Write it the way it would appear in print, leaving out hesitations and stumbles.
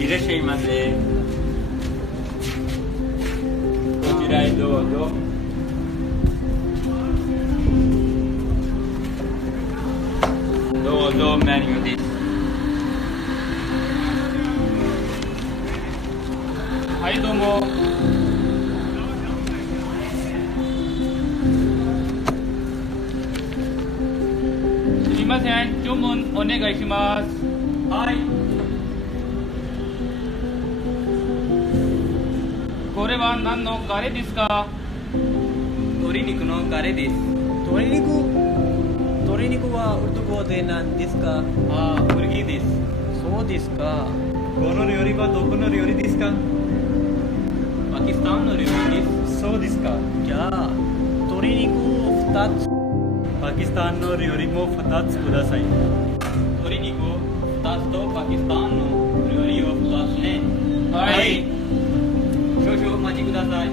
いらっしゃいませ。こちらへどうぞ。どうぞメニューです。はいどうも。すみません、注文お願いします。はい。これは何のカレーですか？鶏肉のカレーです。鶏肉はウルド語で何ですか？ああ、ウルギです。そうですか。この料理はどこの料理ですか？パキスタンの料理です。そうですか。じゃあ鶏肉を2つ。パキスタンの料理も2つください。鶏肉2つとパキスタンの料理を2つね。はい。少々お待ちください。